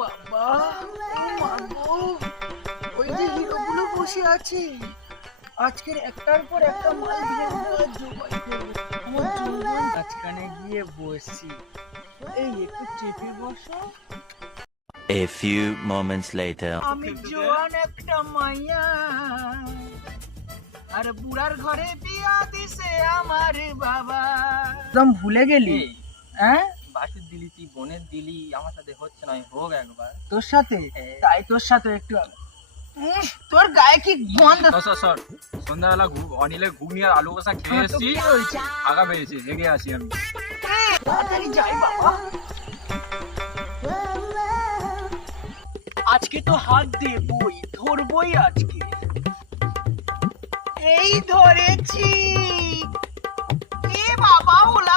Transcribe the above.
বাবা মাগো, ওই যে হিরোগুলো বসে আছে, আজকের একটার পর একটা মাল দিয়ে জোগাড় করবো। আমার জন্য মাঝখানে গিয়ে বসছি, এই একটু চেপে বসো। A few moments later. আমি জোয়ান একটা মাইয়া, আর বুড়ার ঘরে বিয়া দিছে আমার বাবা। একদম ভুলে গেলি? হ্যাঁ, বাসুর দিলি তুই, বোনের দিলি, আমার সাথে হচ্ছে না, হোক একবার। তোর সাথে? তাই তোর সাথে একটু তোর গায়ে কি গন্ধ। সর সন্ধ্যাবেলা অনিলের ঘুগনি আর আলু কষা খেয়ে এসেছি, আগা পেয়েছি, হেগে আসি আমি। তাড়াতাড়ি যাই বাবা, আজকে তো হাত দেবই, ধরবই আজকে। এই ধরেছি। এ বাবা, ওলা